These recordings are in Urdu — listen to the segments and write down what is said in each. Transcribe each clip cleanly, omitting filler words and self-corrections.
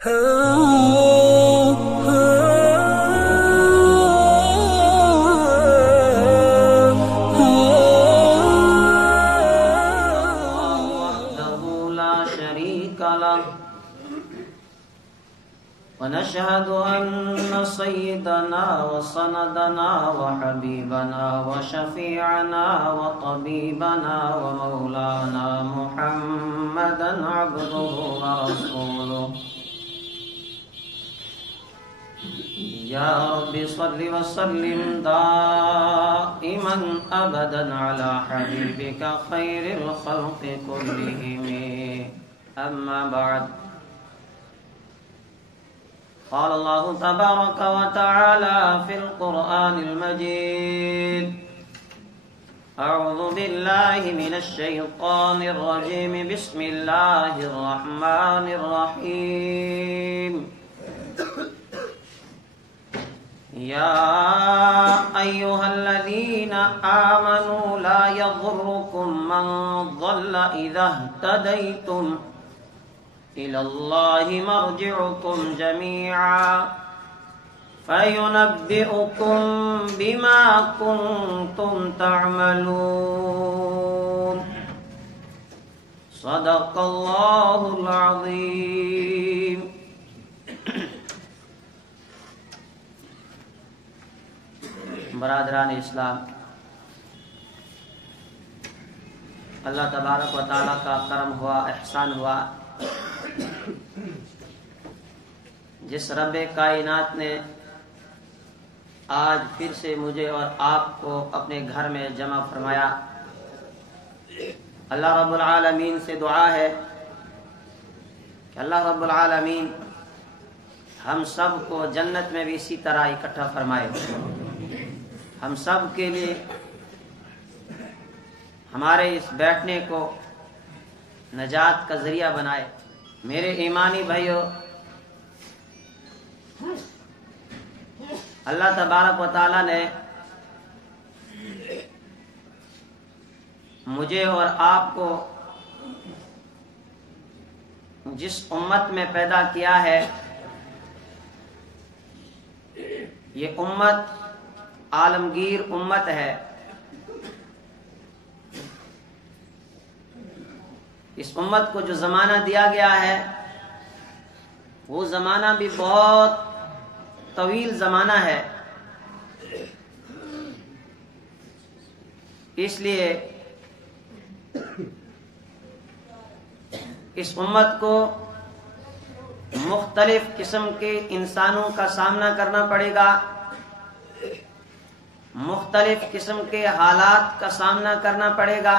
ونشهد أن سيدنا وسندنا وحبيبنا وشفيعنا وطبيبنا ومولانا محمدا عبده ورسوله. يا رب صل وسلم دائما أبدا على حبيبك خير الخلق كلهم. أما بعد، قال الله تبارك وتعالى في القرآن المجيد: أعوذ بالله من الشيطان الرجيم، بسم الله الرحمن الرحيم. يا أيها الذين آمنوا لا يضركم من ضل إذا اهتديتم إلى الله مرجعكم جميعا فينبئكم بما كنتم تعملون. صدق الله العظيم. برادران اسلام، اللہ تبارک و تعالیٰ کا کرم ہوا، احسان ہوا، جس رب کائنات نے آج پھر سے مجھے اور آپ کو اپنے گھر میں جمع فرمایا. اللہ رب العالمین سے دعا ہے کہ اللہ رب العالمین ہم سب کو جنت میں بھی اسی طرح اکٹھا فرمائے، ہم سب کے لیے ہمارے اس بیٹھنے کو نجات کا ذریعہ بنائے. میرے ایمانی بھائیو، اللہ تبارک و تعالی نے مجھے اور آپ کو جس امت میں پیدا کیا ہے، یہ امت عالمگیر امت ہے. اس امت کو جو زمانہ دیا گیا ہے وہ زمانہ بھی بہت طویل زمانہ ہے. اس لیے اس امت کو مختلف قسم کے انسانوں کا سامنا کرنا پڑے گا، مختلف قسم کے حالات کا سامنا کرنا پڑے گا.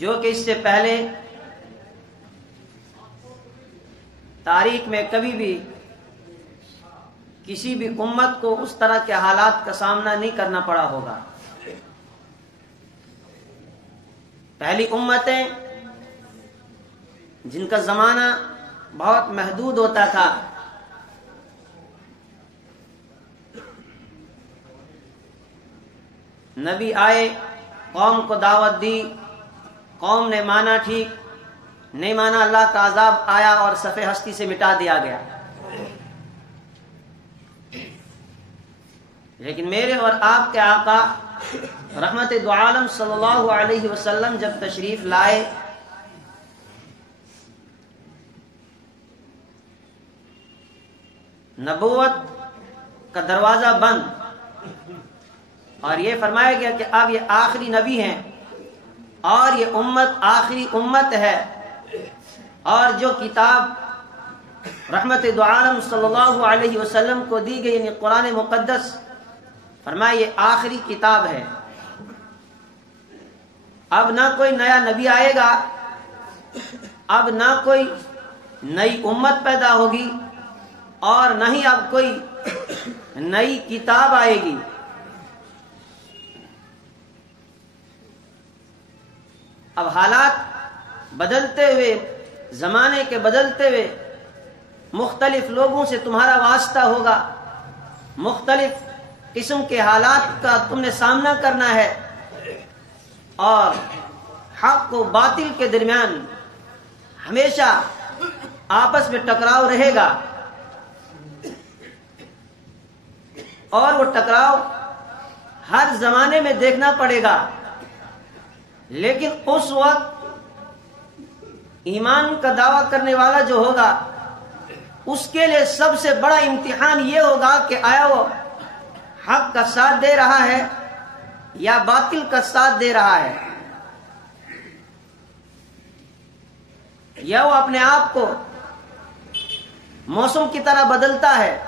جو کہ اس سے پہلے تاریخ میں کبھی بھی کسی بھی امت کو اس طرح کے حالات کا سامنا نہیں کرنا پڑا ہوگا. پہلی امتیں جن کا زمانہ بہت محدود ہوتا تھا، نبی آئے، قوم کو دعوت دی، قوم نے مانا ٹھیک، نہیں مانا اللہ کا عذاب آیا اور صفحہ ہستی سے مٹا دیا گیا. لیکن میرے اور آپ کے آقا رحمت دو عالم صلی اللہ علیہ وسلم جب تشریف لائے، نبوت کا دروازہ بند، اور یہ فرمایا گیا کہ اب یہ آخری نبی ہیں اور یہ امت آخری امت ہے، اور جو کتاب رحمت دو عالم صلی اللہ علیہ وسلم کو دی گئی یعنی قرآن مقدس، فرمایا یہ آخری کتاب ہے. اب نہ کوئی نیا نبی آئے گا، اب نہ کوئی نئی امت پیدا ہوگی، اور نہ ہی اب کوئی نئی کتاب آئے گی. اب حالات بدلتے ہوئے، زمانے کے بدلتے ہوئے، مختلف لوگوں سے تمہارا واسطہ ہوگا، مختلف قسم کے حالات کا تم نے سامنا کرنا ہے، اور حق و باطل کے درمیان ہمیشہ آپس میں ٹکراؤ رہے گا، اور وہ ٹکراؤ ہر زمانے میں دیکھنا پڑے گا، لیکن اس وقت ایمان کا دعویٰ کرنے والا جو ہوگا اس کے لیے سب سے بڑا امتحان یہ ہوگا کہ آیا وہ حق کا ساتھ دے رہا ہے یا باطل کا ساتھ دے رہا ہے، یا وہ اپنے آپ کو موسم کی طرح بدلتا ہے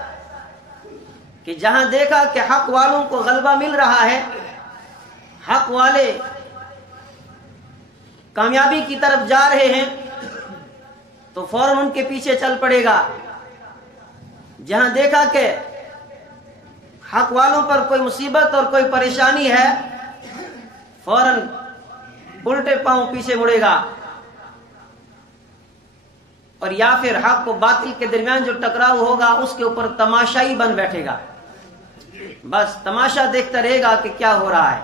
کہ جہاں دیکھا کہ حق والوں کو غلبہ مل رہا ہے، حق والے کامیابی کی طرف جا رہے ہیں، تو فوراً ان کے پیچھے چل پڑے گا۔ جہاں دیکھا کہ حق والوں پر کوئی مصیبت اور کوئی پریشانی ہے، فوراً الٹے پاؤں پیچھے مڑے گا، اور یا پھر حق و باطل کے درمیان جو ٹکراؤ ہوگا اس کے اوپر تماشائی بن بیٹھے گا، بس تماشا دیکھتا رہے گا کہ کیا ہو رہا ہے۔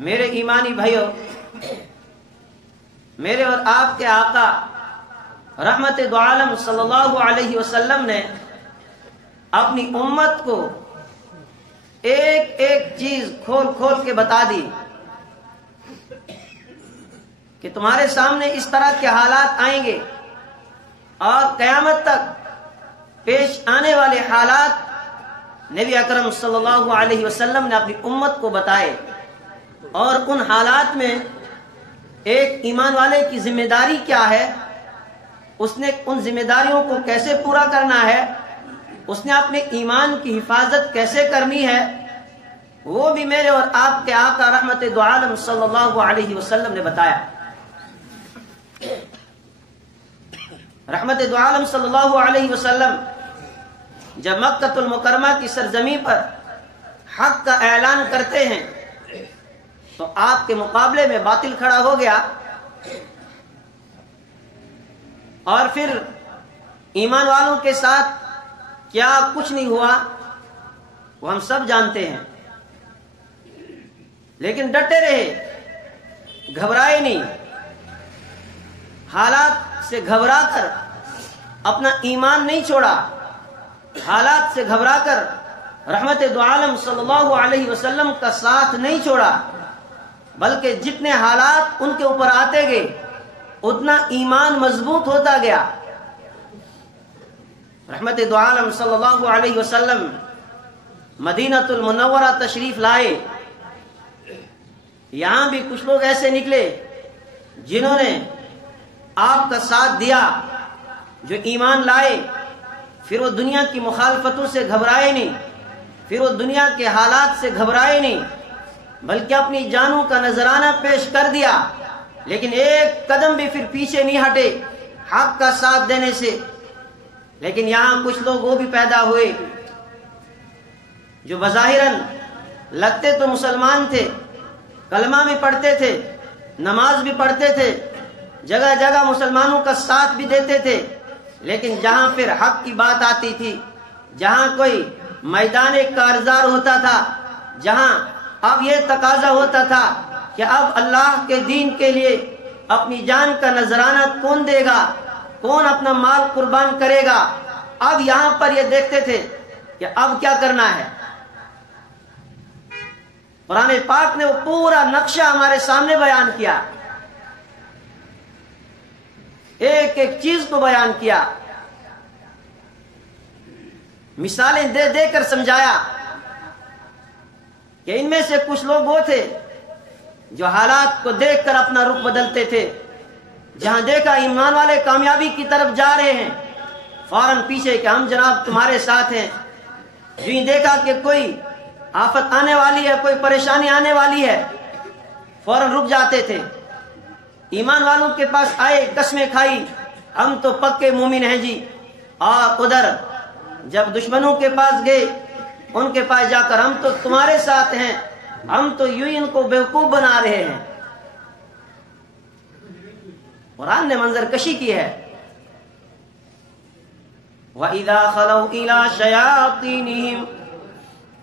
میرے ایمانی بھائیوں، میرے اور آپ کے آقا رحمت دو عالم صلی اللہ علیہ وسلم نے اپنی امت کو ایک ایک چیز کھول کھول کے بتا دی کہ تمہارے سامنے اس طرح کے حالات آئیں گے، اور قیامت تک پیش آنے والے حالات نبی اکرم صلی اللہ علیہ وسلم نے اپنی امت کو بتائے، اور ان حالات میں ایک ایمان والے کی ذمہ داری کیا ہے، اس نے ان ذمہ داریوں کو کیسے پورا کرنا ہے، اس نے اپنے ایمان کی حفاظت کیسے کرنی ہے، وہ بھی میرے اور آپ کے آقا رحمت دو عالم صلی اللہ علیہ وسلم نے بتایا۔ رحمت دو عالم صلی اللہ علیہ وسلم جب مکہ المکرمہ کی سرزمین پر حق کا اعلان کرتے ہیں تو آپ کے مقابلے میں باطل کھڑا ہو گیا، اور پھر ایمان والوں کے ساتھ کیا کچھ نہیں ہوا وہ ہم سب جانتے ہیں، لیکن ڈٹے رہے، گھبرائے نہیں، حالات سے گھبرا کر اپنا ایمان نہیں چھوڑا، حالات سے گھبرا کر رحمت دو عالم صلی اللہ علیہ وسلم کا ساتھ نہیں چھوڑا، بلکہ جتنے حالات ان کے اوپر آتے گئے اتنا ایمان مضبوط ہوتا گیا۔ رحمت دو عالم صلی اللہ علیہ وسلم مدینہ المنورہ تشریف لائے، یہاں بھی کچھ لوگ ایسے نکلے جنہوں نے آپ کا ساتھ دیا، جو ایمان لائے، پھر وہ دنیا کی مخالفتوں سے گھبرائے نہیں، پھر وہ دنیا کے حالات سے گھبرائے نہیں، بلکہ اپنی جانوں کا نذرانہ پیش کر دیا، لیکن ایک قدم بھی پھر پیچھے نہیں ہٹے حق کا ساتھ دینے سے۔ لیکن یہاں کچھ لوگ وہ بھی پیدا ہوئے جو بظاہراً لگتے تو مسلمان تھے، کلمہ بھی پڑھتے تھے، نماز بھی پڑھتے تھے، جگہ جگہ مسلمانوں کا ساتھ بھی دیتے تھے، لیکن جہاں پھر حق کی بات آتی تھی، جہاں کوئی میدان کارزار ہوتا تھا، جہاں اب یہ تقاضا ہوتا تھا کہ اب اللہ کے دین کے لیے اپنی جان کا نذرانہ کون دے گا، کون اپنا مال قربان کرے گا، اب یہاں پر یہ دیکھتے تھے کہ اب کیا کرنا ہے۔ قرآن پاک نے وہ پورا نقشہ ہمارے سامنے بیان کیا، ایک ایک چیز کو بیان کیا، مثالیں دے دے کر سمجھایا کہ ان میں سے کچھ لوگ وہ تھے جو حالات کو دیکھ کر اپنا رخ بدلتے تھے، جہاں دیکھا ایمان والے کامیابی کی طرف جا رہے ہیں فوراً پیچھے کہ ہم جناب تمہارے ساتھ ہیں، جو ہی دیکھا کہ کوئی آفت آنے والی ہے، کوئی پریشانی آنے والی ہے، فوراً رک جاتے تھے۔ ایمان والوں کے پاس آئے، قسمیں کھائی، ہم تو پکے مومن ہیں جی، اور ادھر جب دشمنوں کے پاس گئے ان کے پاس جا کر ہم تو تمہارے ساتھ ہیں، ہم تو یوں ان کو بیوقوف بنا رہے ہیں۔ قرآن نے منظر کشی کی ہے۔ وَإِذَا خَلَوْا إِلَى شَيَاطِينِهِمْ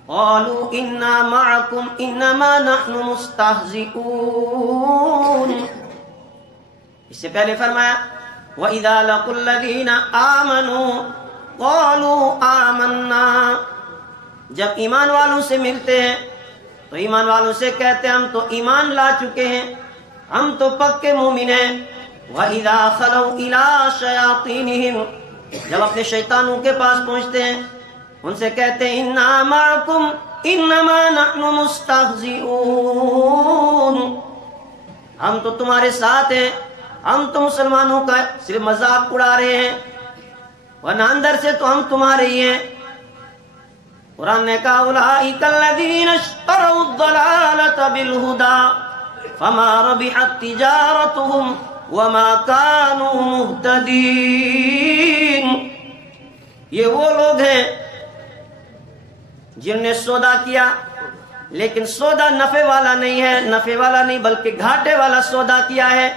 قالوا انا معكم انما نحن مستهزئون. اس سے پہلے فرمایا وَإِذَا لَقُوا الَّذِينَ آمَنُوا قَالُوا آمَنَّا. جب ایمان والوں سے ملتے ہیں تو ایمان والوں سے کہتے ہیں ہم تو ایمان لا چکے ہیں، ہم تو پکے مومن ہیں. وَإِذَا خَلَوْا إِلَىٰ شَيَاطِينِهِمْ، جب اپنے شیطانوں کے پاس پہنچتے ہیں ان سے کہتے ہیں اِنَّا مَعَكُمْ إِنَّمَا نَحْنُ مُسْتَهْزِئُونَ، ہم تو تمہارے ساتھ ہیں، ہم تو مسلمانوں کا صرف مذاق اڑا رہے ہیں، ورنہ اندر سے تو ہم تمہارے ہی ہیں. قرآن نے کہا اولئک الذین اشتروا الضلالۃ بالہدی فما ربحت تجارتهم وما كانوا مهتدین. یہ وہ لوگ ہیں جن نے سودا کیا لیکن سودا نفع والا نہیں ہے، نفع والا نہیں بلکہ گھاٹے والا سودا کیا ہے.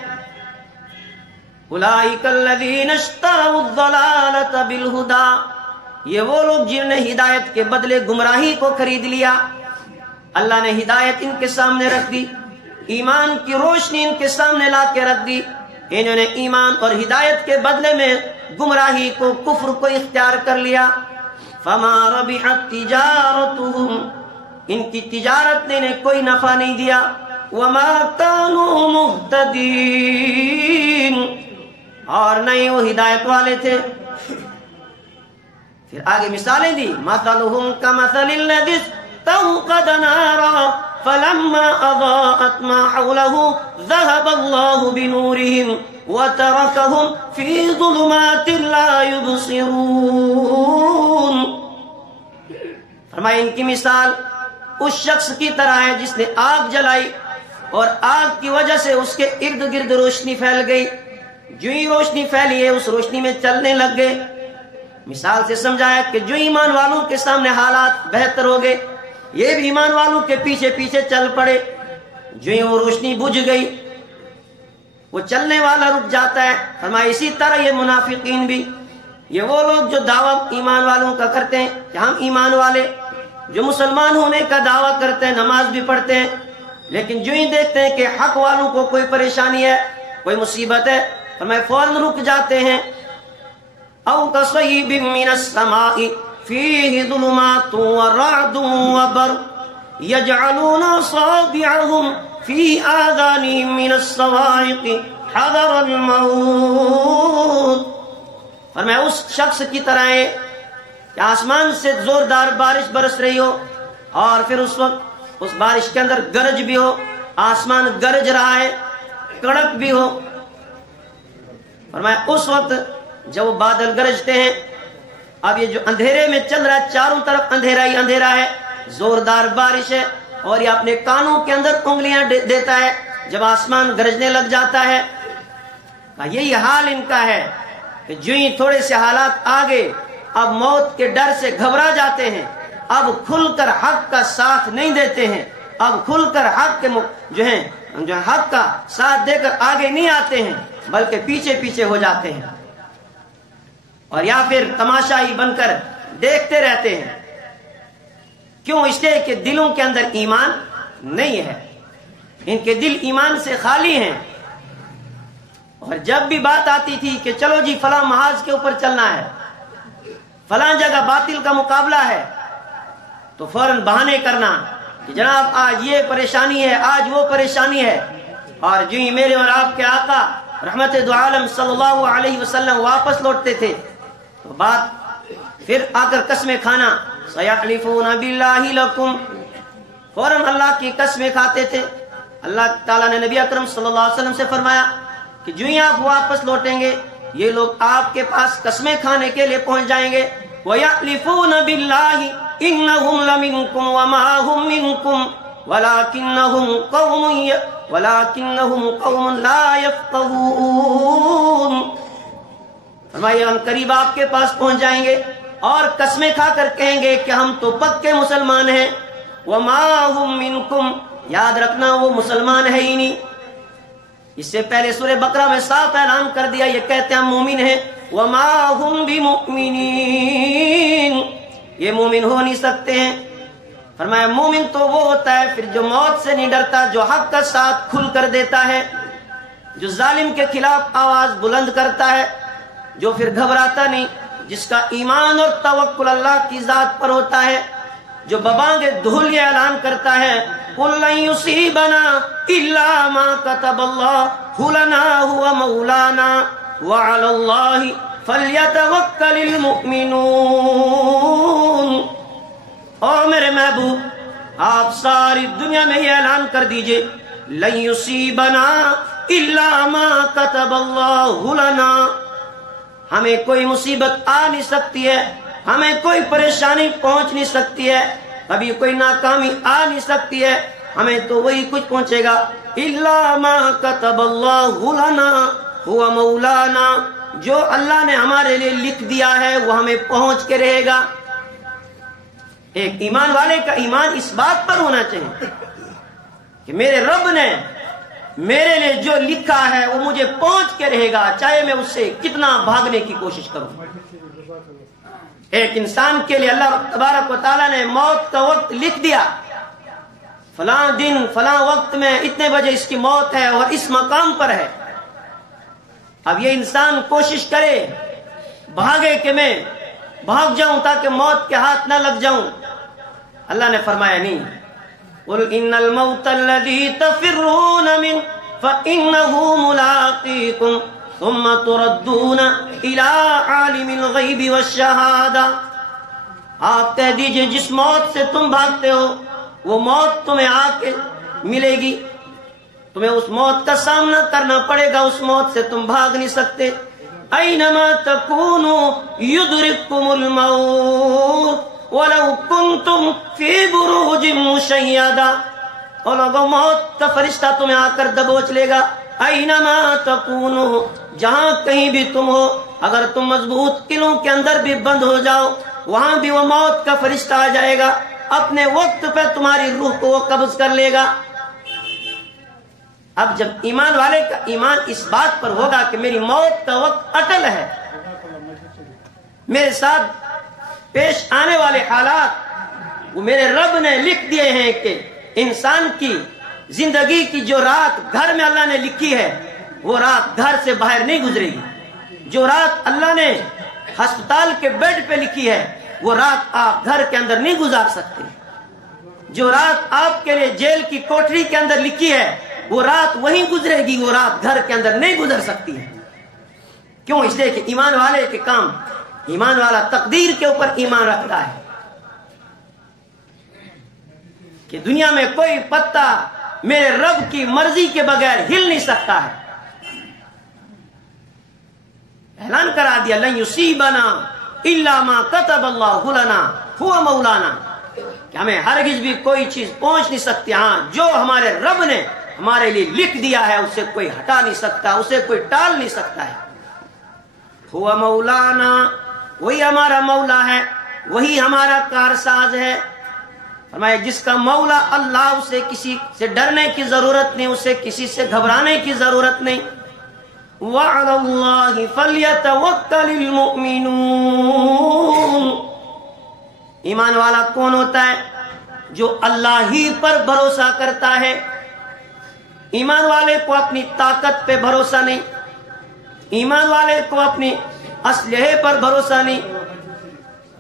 اولئک الذین اشتروا الضلالۃ بالہدی، یہ وہ لوگ جنہوں نے ہدایت کے بدلے گمراہی کو خرید لیا. اللہ نے ہدایت ان کے سامنے رکھ دی، ایمان کی روشنی ان کے سامنے لا کے رکھ دی، انہوں نے ایمان اور ہدایت کے بدلے میں گمراہی کو، کفر کو اختیار کر لیا. فما ربحت تجارتهم، ان کی تجارت نے انہیں کوئی نفع نہیں دیا. وما كانوا مهتدین، اور نہیں وہ ہدایت والے تھے. پھر آگے مثالیں دی مثلهم كمثل الذي استوقد نارا فلما اضاءت ما حوله ذهب الله بنورهم وتركهم في ظلمات لا يبصرون. فرمایا ان کی مثال اس شخص کی طرح ہے جس نے آگ جلائی اور آگ کی وجہ سے اس کے ارد گرد روشنی پھیل گئی. جو ہی روشنی پھیلی ہے اس روشنی میں چلنے لگ گئے. مثال سے سمجھایا کہ جو ایمان والوں کے سامنے حالات بہتر ہو گئے یہ بھی ایمان والوں کے پیچھے پیچھے چل پڑے. جو ہی وہ روشنی بجھ گئی وہ چلنے والا رک جاتا ہے. فرمایا اسی طرح یہ منافقین بھی، یہ وہ لوگ جو دعویٰ ایمان والوں کا کرتے ہیں کہ ہم ایمان والے، جو مسلمان ہونے کا دعویٰ کرتے ہیں، نماز بھی پڑھتے ہیں، لیکن جو ہی دیکھتے ہیں کہ حق والوں کو کوئی پریشانی ہے، کوئی مصیبت ہے، فرمایا فوراً رک جاتے ہیں. او کصیب من السماء فیہ ظلمات ورعد وبرق یجعلون اصابعهم فی آذانهم من الصواعق حذر الموت. فرمایا اس شخص کی طرح ہے کہ آسمان سے زوردار بارش برس رہی ہو اور پھر اس وقت اس بارش کے اندر گرج بھی ہو، آسمان گرج رہا ہے، کڑک بھی ہو. فرمایا اس وقت جب وہ بادل گرجتے ہیں، اب یہ جو اندھیرے میں چل رہا ہے چاروں طرف اندھیرا ہی اندھیرا ہے، زوردار بارش ہے اور یہ اپنے کانوں کے اندر انگلیاں دیتا ہے جب آسمان گرجنے لگ جاتا ہے. یہی حال ان کا ہے کہ جو ہی تھوڑے سے حالات آگے اب موت کے ڈر سے گھبرا جاتے ہیں، اب کھل کر حق کا ساتھ نہیں دیتے ہیں، اب کھل کر حق کے جو حق کا ساتھ دے کر آگے نہیں آتے ہیں بلکہ پیچھے پیچھے ہو جاتے ہیں اور یا پھر تماشائی بن کر دیکھتے رہتے ہیں. کیوں؟ اس لیے کہ دلوں کے اندر ایمان نہیں ہے، ان کے دل ایمان سے خالی ہیں. اور جب بھی بات آتی تھی کہ چلو جی فلاں محاذ کے اوپر چلنا ہے، فلاں جگہ باطل کا مقابلہ ہے، تو فوراً بہانے کرنا کہ جناب آج یہ پریشانی ہے، آج وہ پریشانی ہے. اور جو ہی میرے اور آپ کے آقا رحمت دو عالم صلی اللہ علیہ وسلم واپس لوٹتے تھے تو بات پھر آ کر قسمیں کھانا، سیحلفون باللہ لکم، فوراً اللہ کی قسمیں کھاتے تھے. اللہ تعالیٰ نے نبی اکرم صلی اللہ علیہ وسلم سے فرمایا کہ جو ہی آپ واپس لوٹیں گے یہ لوگ آپ کے پاس قسمیں کھانے کے لیے پہنچ جائیں گے. وَيَحْلِفُونَ بِاللَّهِ إِنَّهُمْ لَمِنْكُمْ وَمَا هُمْ مِنْكُمْ وَلَكِنَّهُمْ قَوْمٌ لَا يَفْقَهُونَ. فرمایا ہم قریب آپ کے پاس پہنچ جائیں گے اور قسمیں کھا کر کہیں گے کہ ہم تو پکے مسلمان ہیں. وَمَا هُمْ مِنْكُمْ، یاد رکھنا وہ مسلمان ہے ہی نہیں. اس سے پہلے سورہ بقرہ میں صاف اعلان کر دیا یہ کہتے ہیں ہم مومن ہیں. وَمَا هُمْ بِمُؤْمِنِينَ، یہ مومن ہو نہیں سکتے ہیں. فرمایا مومن تو وہ ہوتا ہے پھر جو موت سے نہیں ڈرتا، جو حق کا ساتھ کھل کر دیتا ہے، جو ظالم کے خلاف آواز بلند کرتا ہے، جو پھر گھبراتا نہیں، جس کا ایمان اور توکل اللہ کی ذات پر ہوتا ہے، جو ببانگ دھول یہ اعلان کرتا ہے قُلْ لَن يُصِيبَنَا إِلَّا مَا كَتَبَ اللَّهُ لَنَا هُوَ مَوْلَانَا وَعَلَى اللَّهِ فَلْيَتَوَكَّلِ الْمُؤْمِنُونَ۔ او میرے محبوب آپ ساری دنیا میں یہ اعلان کر دیجئے لَن يُصِيبَنَا إِلَّا مَا كَتَبَ اللَّهُ لَنَا، ہمیں کوئی مصیبت آ نہیں سکتی ہے، ہمیں کوئی پریشانی پہنچ نہیں سکتی ہے، کبھی کوئی ناکامی آ نہیں سکتی ہے، ہمیں تو وہی کچھ پہنچے گا الا ما كتب اللہ لنا هو مولانا، جو اللہ نے ہمارے لیے لکھ دیا ہے وہ ہمیں پہنچ کے رہے گا۔ ایک ایمان والے کا ایمان اس بات پر ہونا چاہیے کہ میرے رب نے میرے لیے جو لکھا ہے وہ مجھے پہنچ کے رہے گا، چاہے میں اس سے کتنا بھاگنے کی کوشش کروں۔ ایک انسان کے لیے اللہ تبارک و تعالیٰ نے موت کا وقت لکھ دیا، فلاں دن فلاں وقت میں اتنے بجے اس کی موت ہے اور اس مقام پر ہے۔ اب یہ انسان کوشش کرے بھاگے کہ میں بھاگ جاؤں تاکہ موت کے ہاتھ نہ لگ جاؤں، اللہ نے فرمایا نہیں، قُلْ إِنَّ الْمَوْتَ الَّذِي تَفِرُّونَ مِنْهُ فَإِنَّهُ مُلَاقِيكُمْ ثُمَّ تُرَدُّونَ إِلَىٰ عَالِمِ الْغَيْبِ وَالشَّهَادَةِ، آپ کہہ دیجئے جس موت سے تم بھاگتے ہو وہ موت تمہیں آ کے ملے گی، تمہیں اس موت کا سامنا کرنا پڑے گا، اس موت سے تم بھاگ نہیں سکتے۔ أَيْنَمَا تَكُونُوا يُدْرِككُمُ الْمَوْتُ وَلَوْ كُنْتُمْ فِي بُرُوجٍ مُّشَيَّدَةٍ، اور لوگوں موت کا فرشتہ تمہیں آ کر دبوچ لے گا۔ اینما تکونوا، جہاں کہیں بھی تم ہو، اگر تم مضبوط قلعوں کے اندر بھی بند ہو جاؤ وہاں بھی وہ موت کا فرشتہ آ جائے گا، اپنے وقت پہ تمہاری روح کو وہ قبض کر لے گا۔ اب جب ایمان والے کا ایمان اس بات پر ہوگا کہ میری موت کا وقت اٹل ہے، میرے ساتھ پیش آنے والے حالات وہ میرے رب نے لکھ دیے ہیں کہ انسان کی زندگی کی جو رات گھر میں اللہ نے لکھی ہے وہ رات گھر سے باہر نہیں گزرے گی، جو رات اللہ نے ہسپتال کے بیڈ پہ لکھی ہے وہ رات آپ گھر کے اندر نہیں گزار سکتے، جو رات آپ کے لیے جیل کی کوٹری کے اندر لکھی ہے وہ رات وہیں گزرے گی، وہ رات گھر کے اندر نہیں گزر سکتی ہے۔ کیوں؟ اس لیے کہ ایمان والے کے کام، ایمان والا تقدیر کے اوپر ایمان رکھتا ہے کہ دنیا میں کوئی پتا میرے رب کی مرضی کے بغیر ہل نہیں سکتا ہے۔ اعلان کرا دیا لن یصیبنا الا ما كتب اللہ لنا هو مولانا، کہ ہمیں ہرگز بھی کوئی چیز پہنچ نہیں سکتی، ہاں جو ہمارے رب نے ہمارے لیے لکھ دیا ہے اسے کوئی ہٹا نہیں سکتا، اسے کوئی ٹال نہیں سکتا ہے۔ هو مولانا، وہی ہمارا مولا ہے، وہی ہمارا کارساز ہے۔ فرمایا جس کا مولا اللہ، اسے کسی سے ڈرنے کی ضرورت نہیں، اسے کسی سے گھبرانے کی ضرورت نہیں۔ وَعَلَى اللَّهِ فَلْيَتَوَكَّلِ الْمُؤْمِنُونَ، ایمان والا کون ہوتا ہے؟ جو اللہ ہی پر بھروسہ کرتا ہے۔ ایمان والے کو اپنی طاقت پہ بھروسہ نہیں، ایمان والے کو اپنی اسلحے پر بھروسہ نہیں،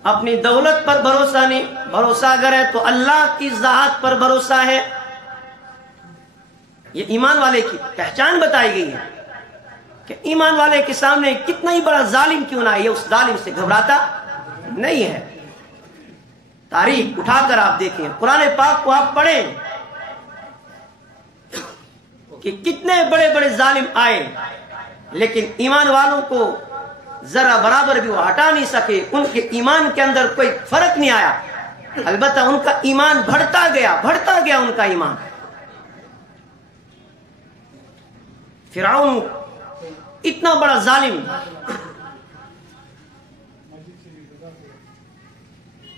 اپنی دولت پر بھروسہ نہیں، بھروسہ اگر ہے تو اللہ کی ذات پر بھروسہ ہے۔ یہ ایمان والے کی پہچان بتائی گئی ہے کہ ایمان والے کے سامنے کتنا ہی بڑا ظالم کیوں نہ ہے، یہ اس ظالم سے گھبراتا نہیں ہے۔ تاریخ اٹھا کر آپ دیکھیں، قرآن پاک کو آپ پڑھیں کہ کتنے بڑے بڑے ظالم آئے لیکن ایمان والوں کو ذرا برابر بھی وہ ہٹا نہیں سکے، ان کے ایمان کے اندر کوئی فرق نہیں آیا، البتہ ان کا ایمان بڑھتا گیا ان کا ایمان۔ فرعون اتنا بڑا ظالم،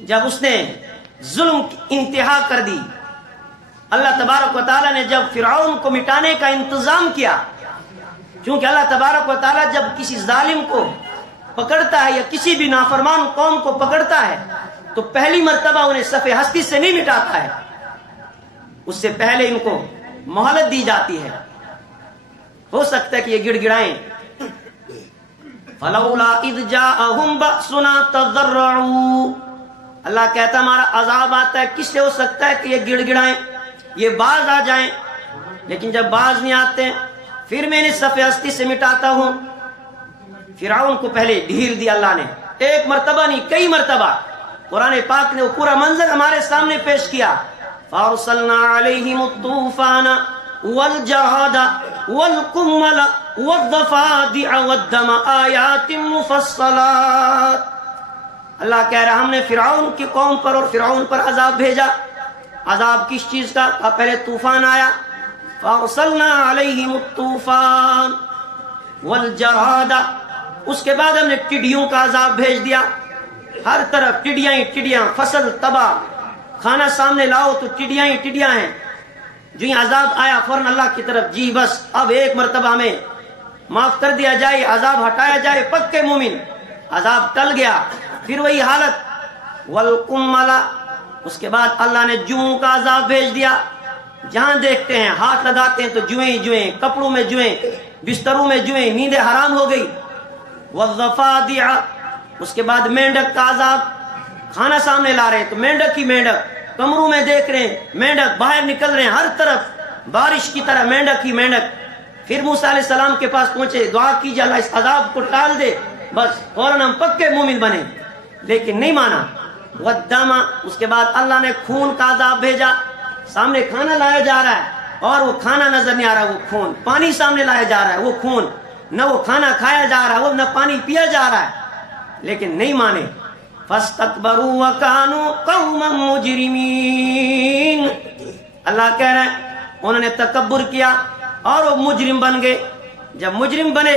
جب اس نے ظلم کی انتہا کر دی، اللہ تبارک و تعالیٰ نے جب فرعون کو مٹانے کا انتظام کیا، چونکہ اللہ تبارک و تعالیٰ جب کسی ظالم کو پکڑتا ہے یا کسی بھی نافرمان قوم کو پکڑتا ہے تو پہلی مرتبہ انہیں صفحے ہستی سے نہیں مٹاتا ہے، اس سے پہلے ان کو مہلت دی جاتی ہے. ہو سکتا ہے کہ یہ گڑ گڑائیں. فَلَوْلَا إِذْ جَاءَهُمْ بَأْسُنَا تَضَرَّعُوا. اللہ کہتا ہمارا عذاب آتا ہے، کس سے ہو سکتا ہے کہ یہ گڑ گڑائیں، یہ باز آ جائیں، لیکن جب باز نہیں آتے پھر میں نے صفحے ہستی سے مٹاتا ہوں. فرعون کو پہلے ڈھیل دیا اللہ نے، ایک مرتبہ نہیں کئی مرتبہ. قرآن پاک نے وہ پورا منظر ہمارے سامنے پیش کیا. فَأَرْسَلْنَا عَلَيْهِمُ الطُّوفَانَ وَالْجَرَادَ وَالْقُمَّلَ وَالضَّفَادِعَ وَالدَّمَ آيَاتٍ مُفَصَّلَاتٍ. اللہ کہہ رہا ہم نے فرعون کی قوم پر اور فرعون پر عذاب بھیجا. عذاب کس چیز کا؟ پہلے طوفان آیا. فَأَرْسَلْنَا عَلَيْهِمُ الطُّوفَانَ وَالْجَرَادَ. اس کے بعد ہم نے ٹڈیوں کا عذاب بھیج دیا. ہر طرف ٹڈیاں ہی ٹڈیاں، فصل تباہ، کھانا سامنے لاؤ تو ٹڈیاں ہی ٹڈیاں ہیں. جو ہی عذاب آیا فوراً اللہ کی طرف، جی بس اب ایک مرتبہ ہمیں معاف کر دیا جائے، عذاب ہٹایا جائے. پکے مومن، عذاب ٹل گیا. پھر وہی حالت. والقمل. اس کے بعد اللہ نے جوؤں کا عذاب بھیج دیا. جہاں دیکھتے ہیں ہاتھ لگاتے ہیں تو جوئیں ہی جوئیں، کپڑوں میں جوئیں، بستروں میں جوئیں، نیندیں حرام ہو گئی. والضفادع. اس کے بعد مینڈک کا عذاب. کھانا سامنے لا رہے ہیں تو مینڈک ہی مینڈک، کمروں میں دیکھ رہے ہیں مینڈک باہر نکل رہے ہیں، ہر طرف بارش کی طرح مینڈک ہی مینڈک. پھر موسیٰ علیہ السلام کے پاس پہنچے، دعا کیجیے اللہ اس عذاب کو ٹال دے، بس فوراً ہم پکے مومن بنے. لیکن نہیں مانا. والدم. اس کے بعد اللہ نے خون کا عذاب بھیجا. سامنے کھانا لایا جا رہا ہے اور وہ کھانا نظر نہیں آ رہا، وہ خون. پانی سامنے لایا جا رہا ہے، وہ خون. نہ وہ کھانا کھایا جا رہا ہے، وہ نہ پانی پیا جا رہا ہے، لیکن نہیں مانے. فَاسْتَكْبَرُوا وَكَانُوا قَوْمًا مُجْرِمِينَ. اللہ کہہ رہے ہیں انہوں نے تکبر کیا اور وہ مجرم بن گئے. جب مجرم بنے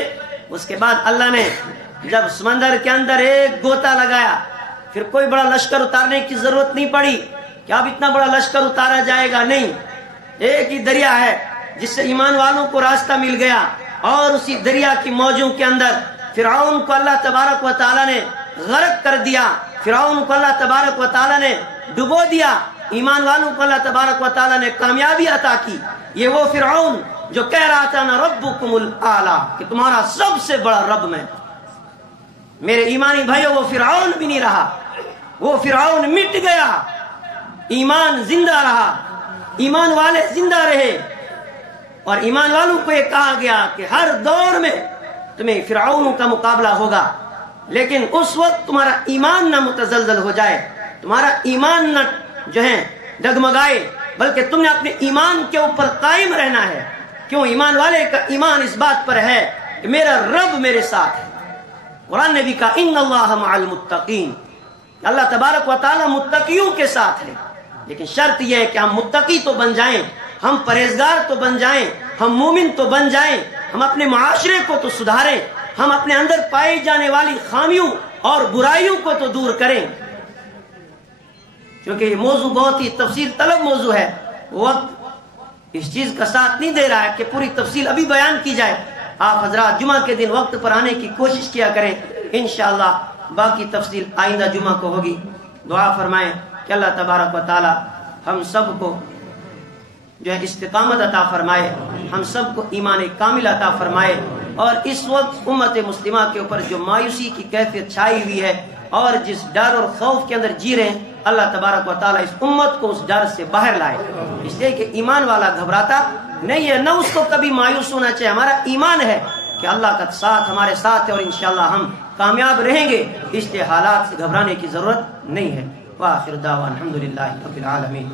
اس کے بعد اللہ نے جب سمندر کے اندر ایک گوتا لگایا، پھر کوئی بڑا لشکر اتارنے کی ضرورت نہیں پڑی کہ اب اتنا بڑا لشکر اتارا جائے گا. نہیں، ایک ہی دریا ہے جس سے ایمان والوں کو راستہ مل گیا. اور اسی دریا کی موجوں کے اندر فرعون کو اللہ تبارک و تعالیٰ نے غرق کر دیا. فرعون کو اللہ تبارک و تعالیٰ نے ڈبو دیا. ایمان والوں کو اللہ تبارک و تعالیٰ نے کامیابی عطا کی. یہ وہ فرعون جو کہہ رہا تھا نا ربکم الاعلی، کہ تمہارا سب سے بڑا رب میں. میرے ایمانی بھائیو، وہ فرعون بھی نہیں رہا، وہ فرعون مٹ گیا. ایمان زندہ رہا، ایمان والے زندہ رہے. اور ایمان والوں کو یہ کہا گیا کہ ہر دور میں تمہیں فرعونوں کا مقابلہ ہوگا، لیکن اس وقت تمہارا ایمان نہ متزلزل ہو جائے، تمہارا ایمان نہ جو ہے ڈگمگائے، بلکہ تم نے اپنے ایمان کے اوپر قائم رہنا ہے. کیوں؟ ایمان والے کا ایمان اس بات پر ہے کہ میرا رب میرے ساتھ ہے. قرآن نے بھی کہا ان اللہ مع المتقین، اللہ تبارک و تعالی متقیوں کے ساتھ ہے. لیکن شرط یہ ہے کہ ہم متقی تو بن جائیں، ہم پرہیزگار تو بن جائیں، ہم مومن تو بن جائیں، ہم اپنے معاشرے کو تو سدھاریں، ہم اپنے اندر پائی جانے والی خامیوں اور برائیوں کو تو دور کریں. کیونکہ یہ موضوع بہت ہی تفصیل طلب موضوع ہے. وقت اس چیز کا ساتھ نہیں دے رہا ہے کہ پوری تفصیل ابھی بیان کی جائے. آپ حضرات جمعہ کے دن وقت پر آنے کی کوشش کیا کریں، انشاءاللہ باقی تفصیل آئندہ جمعہ کو ہوگی. دعا فرمائیں کہ اللہ تبارک و تعالی ہم سب کو جو ہے استقامت عطا فرمائے، ہم سب کو ایمان کامل عطا فرمائے. اور اس وقت امت مسلمہ کے اوپر جو مایوسی کی کیفیت چھائی ہوئی ہے اور جس ڈر اور خوف کے اندر جی رہے ہیں، اللہ تبارک و تعالیٰ اس امت کو اس ڈر سے باہر لائے. اس لیے کہ ایمان والا گھبراتا نہیں ہے، نہ اس کو کبھی مایوس ہونا چاہیے. ہمارا ایمان ہے کہ اللہ کا ساتھ ہمارے ساتھ ہے اور انشاءاللہ ہم کامیاب رہیں گے. اس لیے حالات سے گھبرانے کی ضرورت نہیں ہے. وآخر دعوانا الحمدللہ رب العالمین.